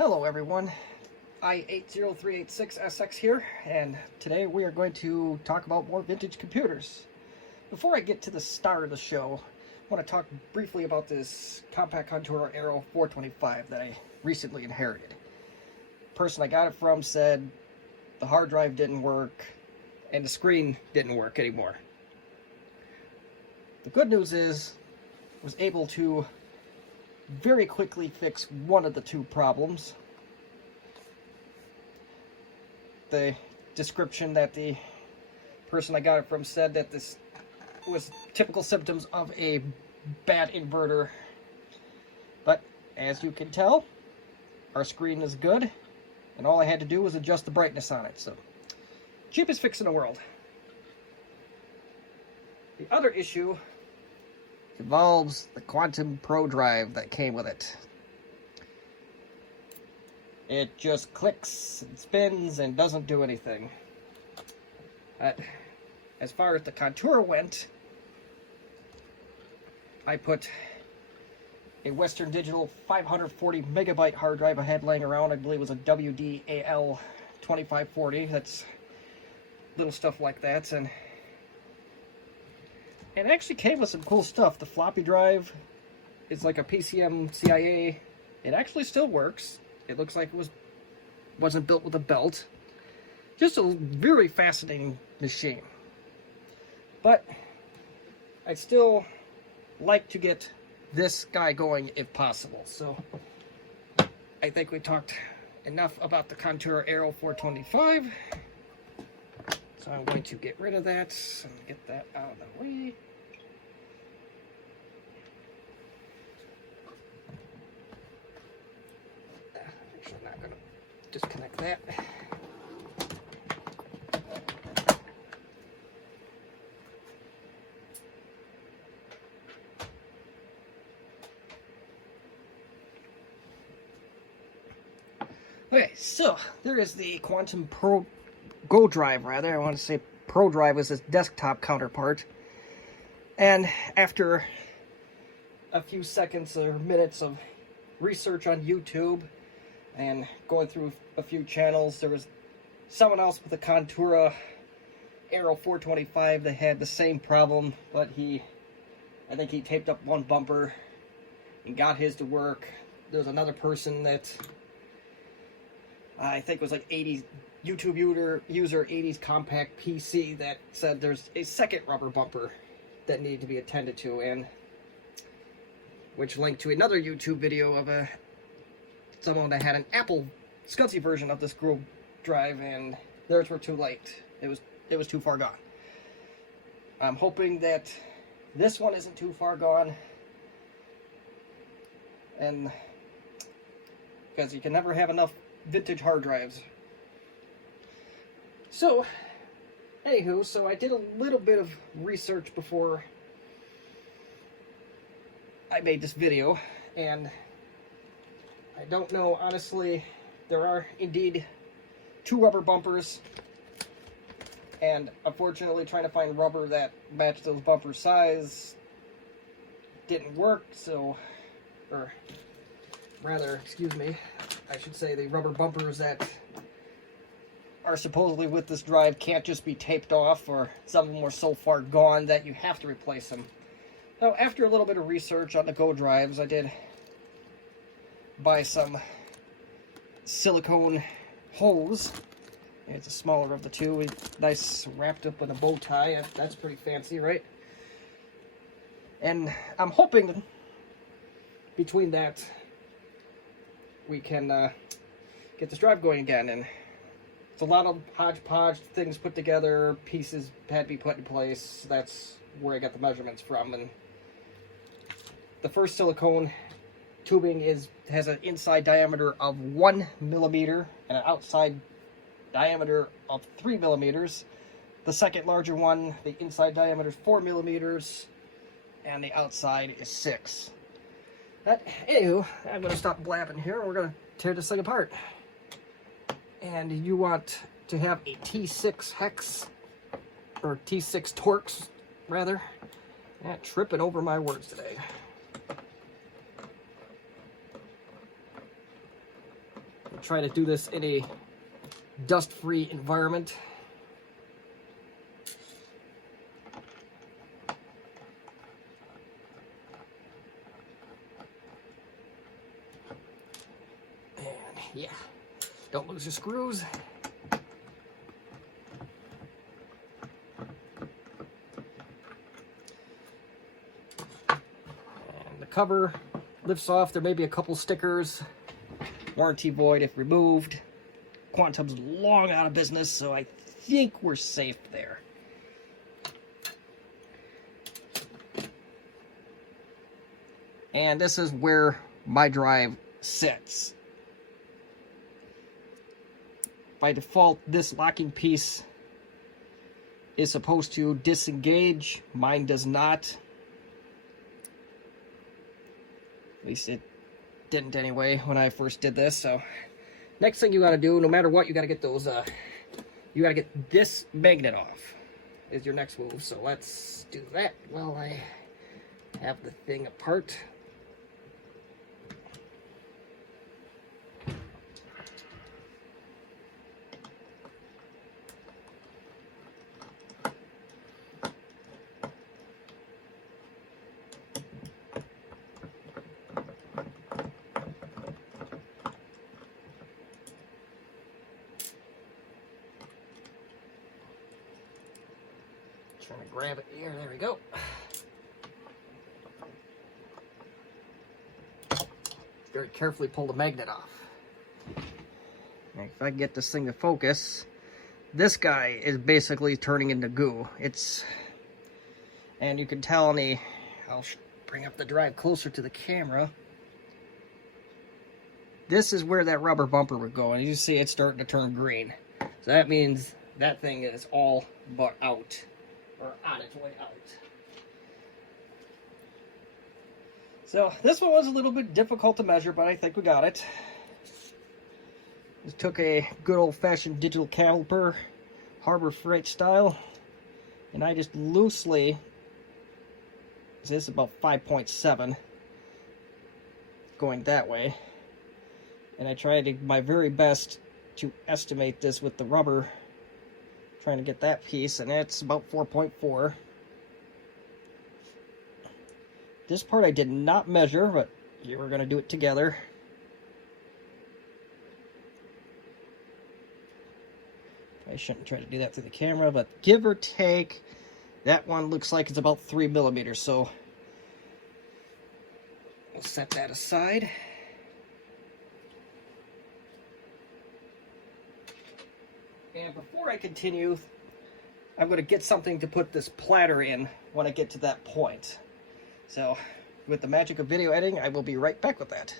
Hello everyone, I80386SX here, and today we are going to talk about more vintage computers. Before I get to the start of the show, I want to talk briefly about this Compaq Contura Aero 425 that I recently inherited. The person I got it from said the hard drive didn't work and the screen didn't work anymore. The good news is I was able to very quickly fix one of the two problems. The description that the person I got it from said that this was typical symptoms of a bad inverter. But as you can tell, our screen is good, and all I had to do was adjust the brightness on it. So, cheapest fix in the world. The other issue involves the Quantum Pro drive that came with it. It just clicks and spins and doesn't do anything. As far as the Contura went, I put a Western Digital 540 megabyte hard drive I had laying around. I believe it was a WDAL2540. That's little stuff like that, and it actually came with some cool stuff. The floppy drive is like a PCM CIA. It actually still works. It looks like it wasn't built with a belt. Just a very fascinating machine. But I'd still like to get this guy going if possible. So I think we talked enough about the Contura Aero 425. So I'm going to get rid of that and get that out of the way. Actually, I'm not going to disconnect that. Okay, so there is the Quantum Pro Go drive, rather. I want to say Pro drive was its desktop counterpart. And after a few seconds or minutes of research on YouTube and going through a few channels, there was someone else with a Contura Aero 425 that had the same problem, but I think he taped up one bumper and got his to work. There was another person that I think was like 80 YouTube user 80s Compaq PC that said there's a second rubber bumper that needed to be attended to, and which linked to another YouTube video of someone that had an Apple SCSI version of this Google drive, and theirs were too late. It was too far gone. I'm hoping that this one isn't too far gone, and because you can never have enough vintage hard drives. So, anywho, so I did a little bit of research before I made this video, and I don't know, honestly, there are indeed two rubber bumpers, and unfortunately trying to find rubber that matched those bumper size didn't work, so, or rather, excuse me, I should say the rubber bumpers that are supposedly with this drive can't just be taped off, or some of them were so far gone that you have to replace them. Now, after a little bit of research on the Go drives, I did buy some silicone hose. It's a smaller of the two, nice wrapped up in a bow tie. That's pretty fancy, right? And I'm hoping between that we can get this drive going again. And it's a lot of hodgepodge things put together, pieces had to be put in place. That's where I got the measurements from. And the first silicone tubing has an inside diameter of 1 millimeter and an outside diameter of 3 millimeters. The second larger one, the inside diameter is 4 millimeters and the outside is 6. Anywho, I'm going to stop blabbing here and we're going to tear this thing apart. And you want to have a T6 hex, or T6 torx, rather. Tripping over my words today. try to do this in a dust-free environment. And yeah, don't lose your screws. And the cover lifts off. There may be a couple stickers. Warranty void if removed. Quantum's long out of business, so I think we're safe there. And this is where my drive sits. By default, this locking piece is supposed to disengage. Mine does not. At least it didn't anyway when I first did this. So next thing you got to do, no matter what, you got to get those you got to get this magnet off is your next move. So let's do that while I have the thing apart. Trying to grab it here. There we go. Very carefully pull the magnet off. If I can get this thing to focus, this guy is basically turning into goo. And you can tell on the, I'll bring up the drive closer to the camera. This is where that rubber bumper would go, and you see it's starting to turn green. So that means that thing is all but out. Or on its way out. So this one was a little bit difficult to measure, but I think we got it. Just took a good old-fashioned digital caliper, Harbor Freight style, and I just loosely, so this is about 5.7 going that way, and I tried my very best to estimate this with the rubber, trying to get that piece, and it's about 4.4. This part I did not measure, but here we're going to do it together. I shouldn't try to do that through the camera, but give or take, that one looks like it's about 3 millimeters, so we'll set that aside. And before I continue, I'm going to get something to put this platter in when I get to that point. So, with the magic of video editing, I will be right back with that.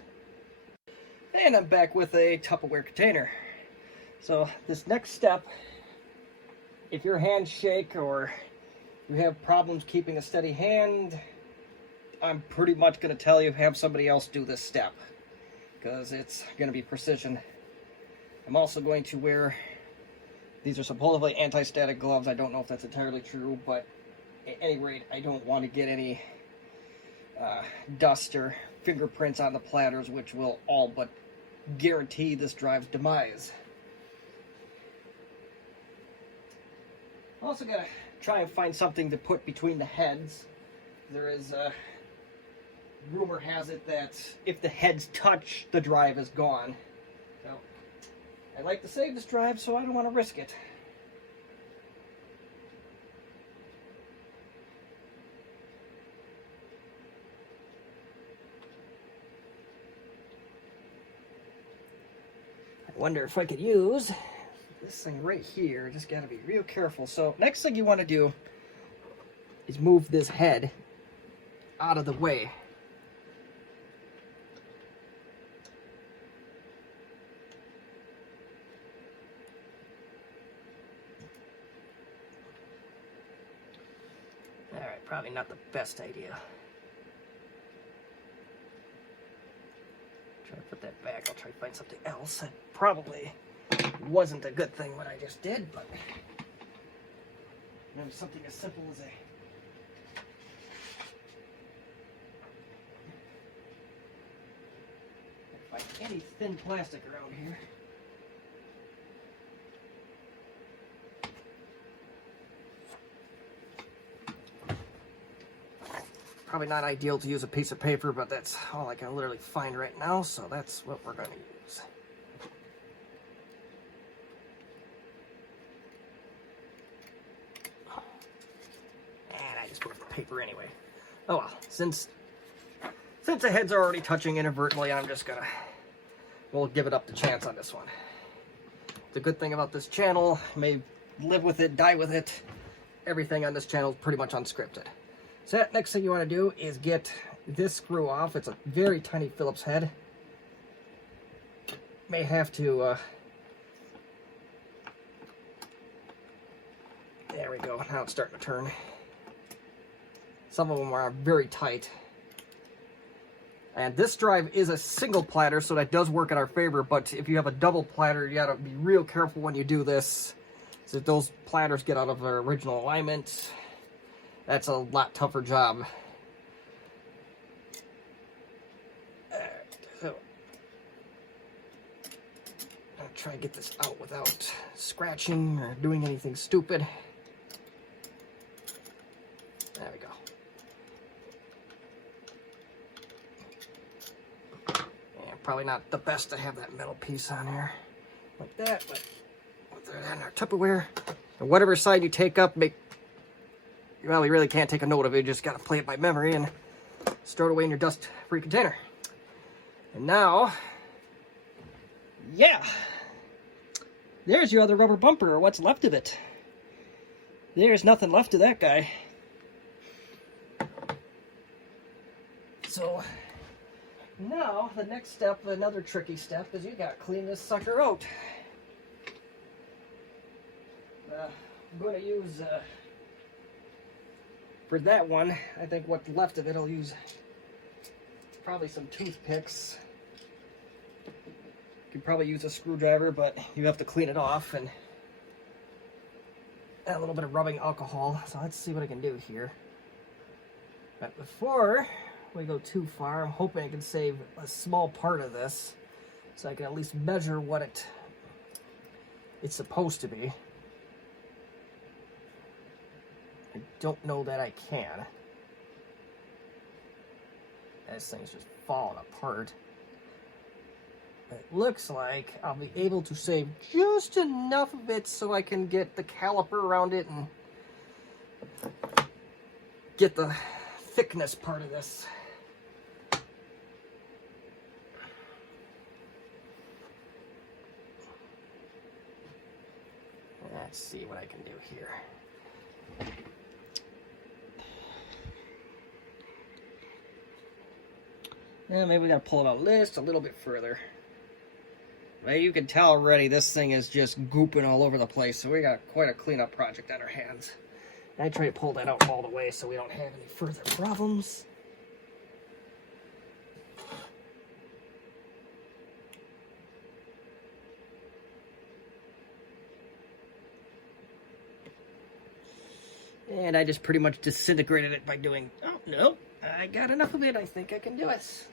And I'm back with a Tupperware container. So, this next step, if your hands shake or you have problems keeping a steady hand, I'm pretty much going to tell you have somebody else do this step, because it's going to be precision. I'm also going to wear, these are supposedly anti-static gloves. I don't know if that's entirely true, but at any rate, I don't want to get any dust or fingerprints on the platters, which will all but guarantee this drive's demise. Also gotta try and find something to put between the heads. There is rumor has it that if the heads touch, the drive is gone. So I like to save this drive, so I don't want to risk it. I wonder if I could use this thing right here. Just got to be real careful. So next thing you want to do is move this head out of the way. Alright, probably not the best idea. Try to put that back. I'll try to find something else. That probably wasn't a good thing what I just did, but maybe something as simple as if I can any thin plastic around here. Probably not ideal to use a piece of paper, but that's all I can literally find right now, so that's what we're going to use. And I just put the paper anyway. Oh well, since the heads are already touching inadvertently, I'm just gonna, we'll give it up the chance on this one. The good thing about this channel, you may live with it, die with it, everything on this channel is pretty much unscripted. So that next thing you want to do is get this screw off. It's a very tiny Phillips head. May have to, there we go, now it's starting to turn. Some of them are very tight. And this drive is a single platter, so that does work in our favor, but if you have a double platter, you gotta be real careful when you do this. So if those platters get out of their original alignment, that's a lot tougher job. So I'll try and get this out without scratching or doing anything stupid. There we go. And probably not the best to have that metal piece on here like that, but put that in our Tupperware. And whatever side you take up, well, you really can't take a note of it. You just got to play it by memory and store it away in your dust-free container. And now, yeah, there's your other rubber bumper, or what's left of it. There's nothing left of that guy. So now the next step, another tricky step, is you got to clean this sucker out. I'm going to use, for that one, I think what's left of it, I'll use probably some toothpicks. You could probably use a screwdriver, but you have to clean it off, and add a little bit of rubbing alcohol. So let's see what I can do here. But before we go too far, I'm hoping I can save a small part of this, so I can at least measure what it's supposed to be. I don't know that I can. This thing's just falling apart. It looks like I'll be able to save just enough of it so I can get the caliper around it and get the thickness part of this. Let's see what I can do here. Yeah, maybe we gotta pull it out just a little bit further. Well, you can tell already this thing is just gooping all over the place, so we got quite a cleanup project on our hands. And I try to pull that out all the way so we don't have any further problems. And I just pretty much disintegrated it by doing, oh no, I got enough of it, I think I can do it.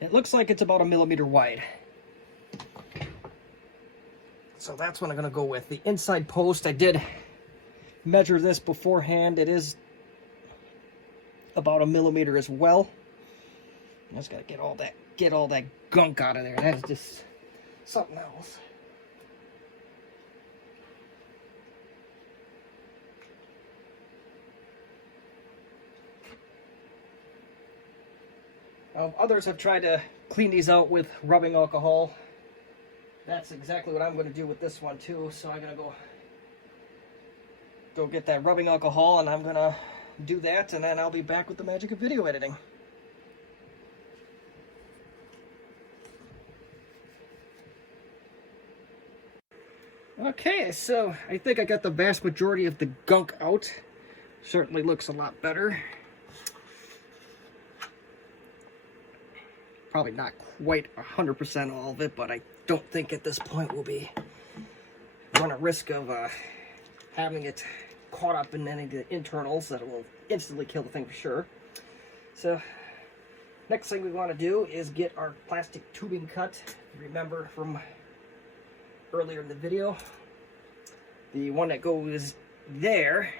It looks like it's about 1 millimeter wide. So that's what I'm gonna go with. The inside post, I did measure this beforehand. It is about 1 millimeter as well. I just gotta get all that gunk out of there. That is just something else. Others have tried to clean these out with rubbing alcohol. That's exactly what I'm going to do with this one too. So I'm going to go get that rubbing alcohol, and I'm going to do that, and then I'll be back with the magic of video editing. Okay, so I think I got the vast majority of the gunk out. Certainly looks a lot better. Probably not quite 100% all of it, but I don't think at this point we'll be run a risk of having it caught up in any of the internals that will instantly kill the thing for sure. So next thing we want to do is get our plastic tubing cut. Remember from earlier in the video, the one that goes there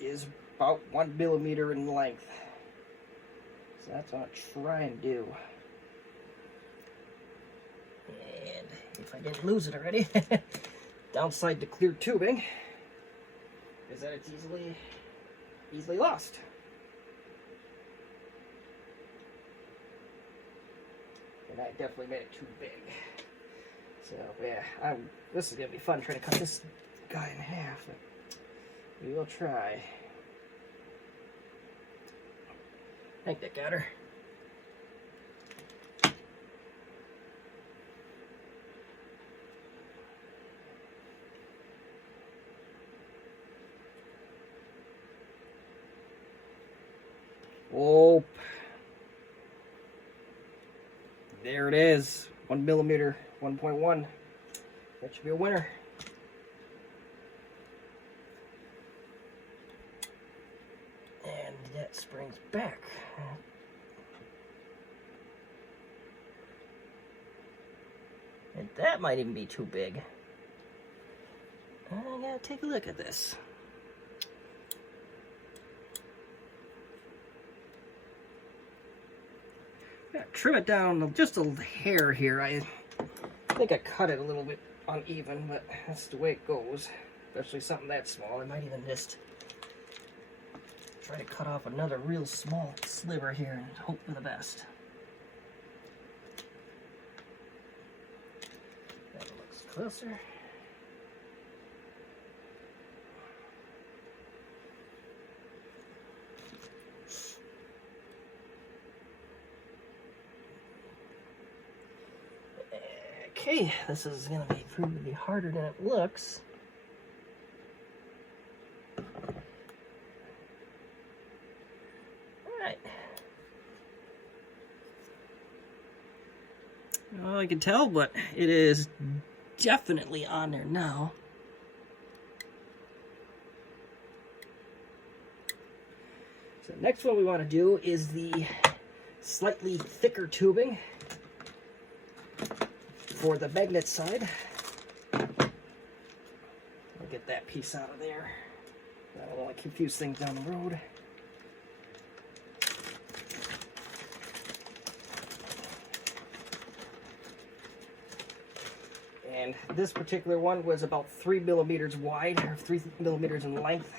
is about 1 millimeter in length. So that's what I'll try and do. And if I didn't lose it already, downside to clear tubing is that it's easily lost. And I definitely made it too big. So yeah, this is gonna be fun trying to cut this guy in half. But we will try. I think that got her. Oh, there it is. 1 millimeter, 1.1. That should be a winner. And that springs back. And that might even be too big. I gotta take a look at this. Yeah, trim it down just a hair here. I think I cut it a little bit uneven, but that's the way it goes. Especially something that small. I might even just try to cut off another real small sliver here and hope for the best. That looks closer. Okay, this is going to prove to be harder than it looks. Alright. Well, I can tell, but it is definitely on there now. So next one we want to do is the slightly thicker tubing for the magnet side. I'll get that piece out of there. That'll only confuse things down the road. And this particular one was about 3 millimeters wide, or 3 millimeters in length.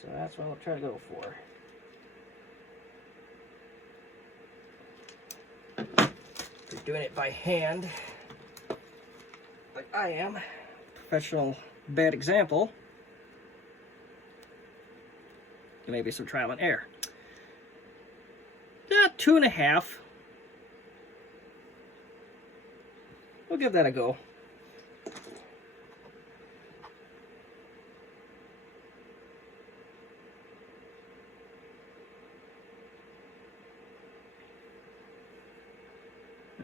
So that's what I'll try to go for. Doing it by hand, like I am, professional bad example, maybe some trial and error. 2.5. We'll give that a go.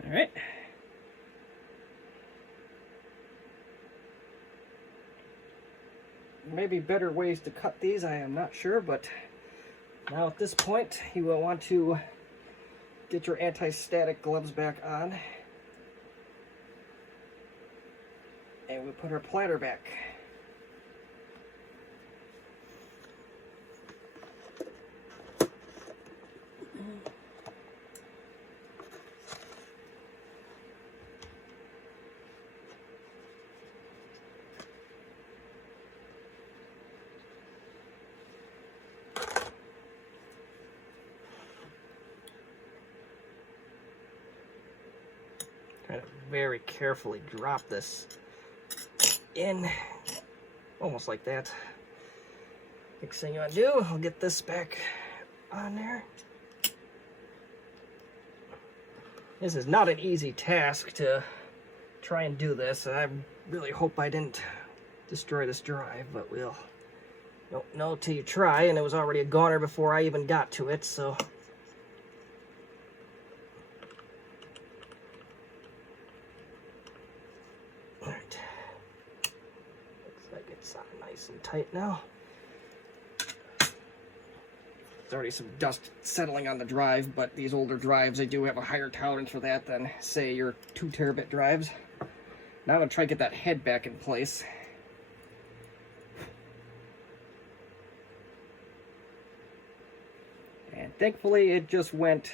All right. Maybe better ways to cut these, I am not sure, but now at this point you will want to get your anti-static gloves back on, and we'll put our platter back. Kind of very carefully drop this in, almost like that. Next thing you want to do, I'll get this back on there. This is not an easy task to try and do this, and I really hope I didn't destroy this drive, but we'll don't know till you try, and it was already a goner before I even got to it, so. Alright. Looks like it's on Nice and tight now. There's already some dust settling on the drive, but these older drives, they do have a higher tolerance for that than, say, your 2 terabit drives. Now I'm going to try to get that head back in place. And thankfully, it just went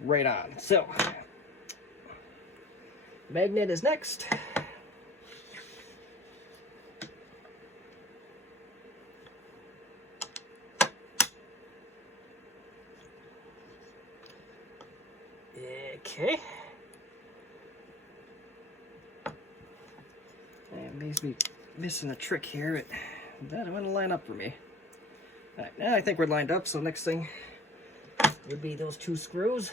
right on. So, magnet is next. Okay. And maybe missing a trick here, but that wouldn't line up for me. Alright, now I think we're lined up, so next thing would be those 2 screws.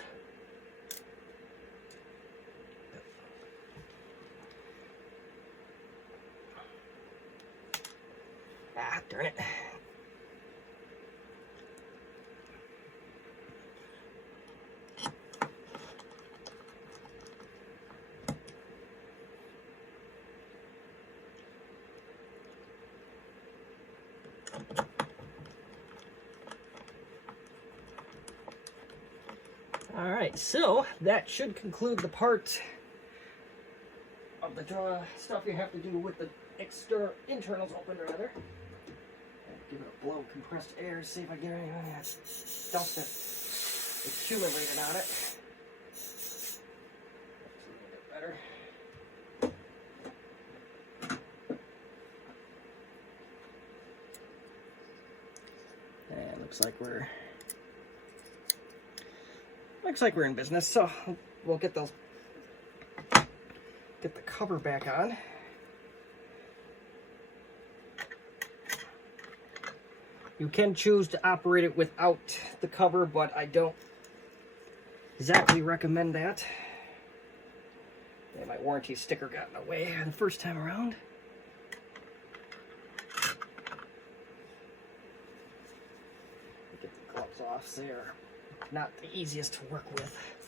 Ah, darn it. Alright, so that should conclude the part of the stuff you have to do with the internals open, rather. Give it a blow of compressed air, see if I get any of that stuff that accumulated on it. That's a little bit better. And looks like we're in business, so we'll get the cover back on. You can choose to operate it without the cover, but I don't exactly recommend that. Yeah, my warranty sticker got in the way the first time around. Get the gloves off. They're not the easiest to work with.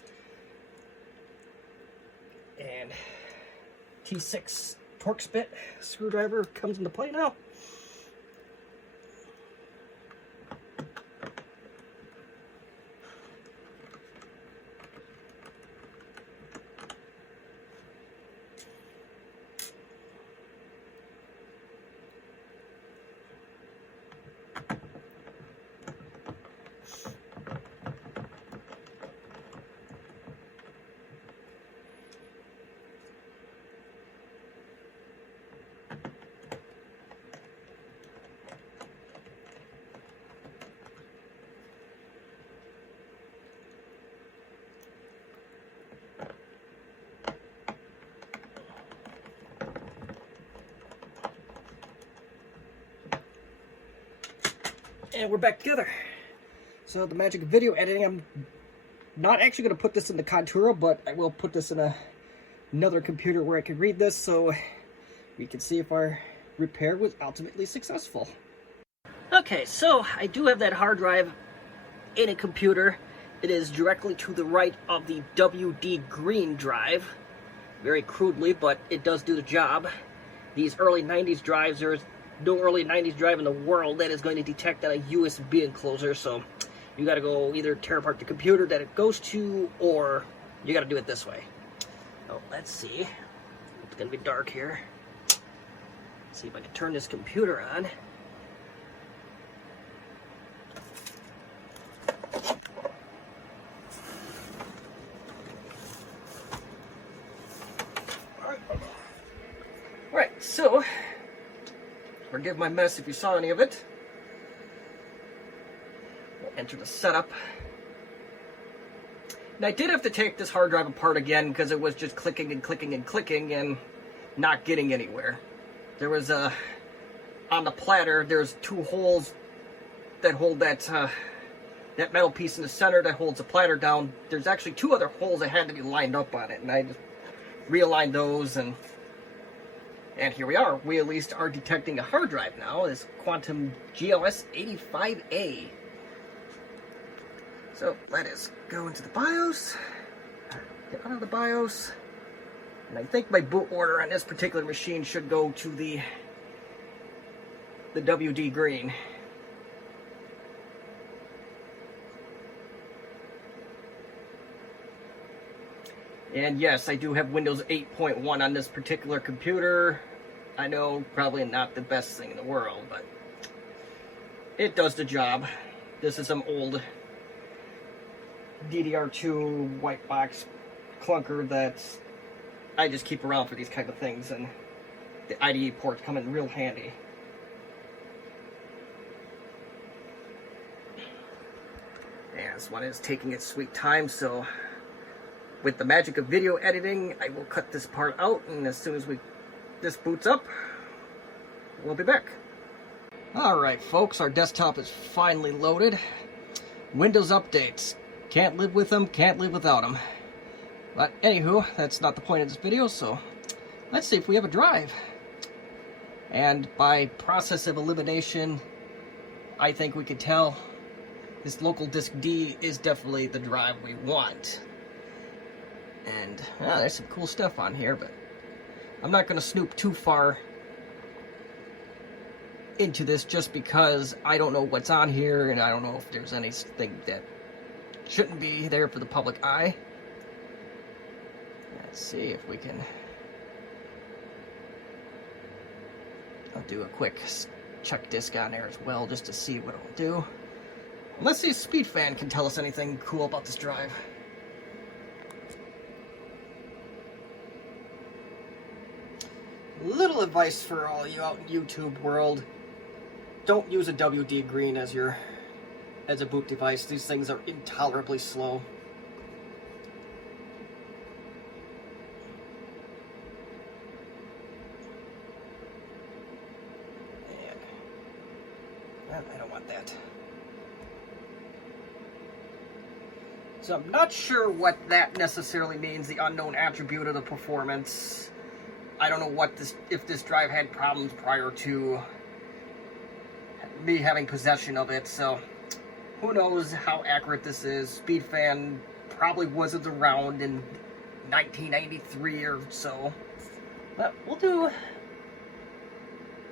And T6 Torx bit screwdriver comes into play now. And we're back together. So the magic of video editing, I'm not actually going to put this in the Contura, but I will put this in another computer where I can read this so we can see if our repair was ultimately successful. Okay, so I do have that hard drive in a computer. It is directly to the right of the WD green drive. Very crudely, but it does do the job. These early 90s drives, there's no early 90s drive in the world that is going to detect a USB enclosure, so you got to go either tear apart the computer that it goes to, or you got to do it this way. Oh, let's see. It's going to be dark here. Let's see if I can turn this computer on. Alright, so forgive my mess if you saw any of it. We'll enter the setup. And I did have to take this hard drive apart again because it was just clicking and clicking and clicking and not getting anywhere. There was on the platter, there's 2 holes that hold that metal piece in the center that holds the platter down. There's actually 2 other holes that had to be lined up on it, and I just realigned those, and here we are. We at least are detecting a hard drive now, this Quantum GLS85A. So let us go into the BIOS, get out of the BIOS, and I think my boot order on this particular machine should go to the the WD green. And yes, I do have Windows 8.1 on this particular computer. I know, probably not the best thing in the world, but it does the job. This is some old DDR2 white box clunker that I just keep around for these kind of things, and the IDE ports come in real handy. And this one is taking its sweet time, so with the magic of video editing, I will cut this part out, and as soon as this boots up, we'll be back. Alright folks, our desktop is finally loaded. Windows updates. Can't live with them, can't live without them. But anywho, that's not the point of this video, so let's see if we have a drive. And by process of elimination, I think we could tell this local disk D is definitely the drive we want. And there's some cool stuff on here, but I'm not going to snoop too far into this just because I don't know what's on here, and I don't know if there's anything that shouldn't be there for the public eye. Let's see if we can... I'll do a quick check disk on there as well, just to see what it'll do. And let's see if SpeedFan can tell us anything cool about this drive. Little advice for all you out in YouTube world: don't use a WD green as a boot device. These things are intolerably slow. And I don't want that. So I'm not sure what that necessarily means, the unknown attribute of the performance. I don't know if this drive had problems prior to me having possession of it, so who knows how accurate this is. SpeedFan probably wasn't around in 1993 or so, but we'll do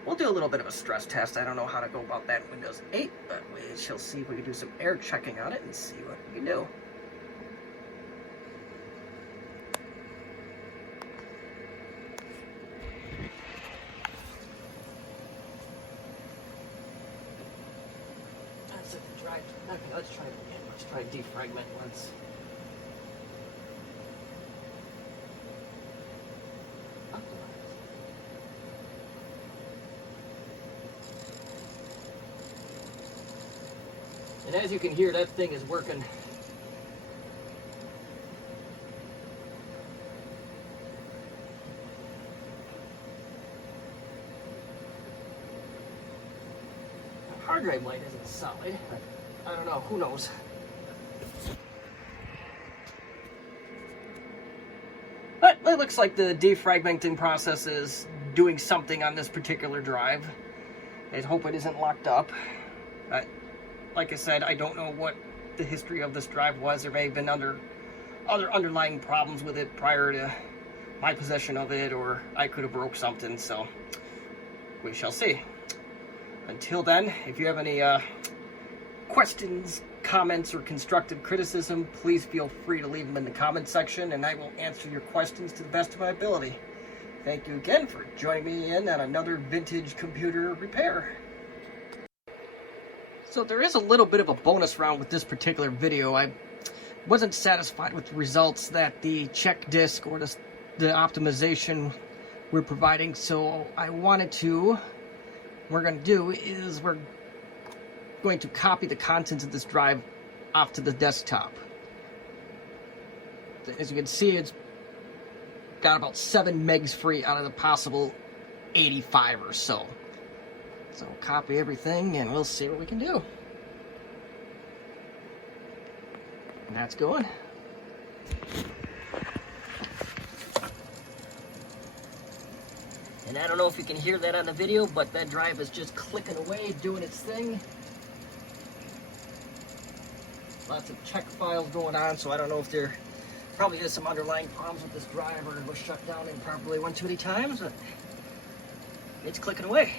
a little bit of a stress test. I don't know how to go about that in Windows 8, but we shall see if we can do some air checking on it and see what we can do. Let's try defragment once. And as you can hear, that thing is working. The hard drive light isn't solid. I don't know, who knows? But it looks like the defragmenting process is doing something on this particular drive. I hope it isn't locked up. But like I said, I don't know what the history of this drive was. There may have been other underlying problems with it prior to my possession of it, or I could have broke something, so we shall see. Until then, if you have any questions, comments, or constructive criticism, please feel free to leave them in the comment section, and I will answer your questions to the best of my ability. Thank you again for joining me in on another vintage computer repair. So there is a little bit of a bonus round with this particular video. I wasn't satisfied with the results that the check disk or the optimization we're providing, so I wanted to, what we're going to do is we're going to copy the contents of this drive off to the desktop. As you can see, it's got about 7 megs free out of the possible 85 or so. So copy everything and we'll see what we can do. And that's going. And I don't know if you can hear that on the video, but that drive is just clicking away, doing its thing. Lots of check files going on, so I don't know if there probably is some underlying problems with this drive, or it was shut down improperly one too many times, but it's clicking away.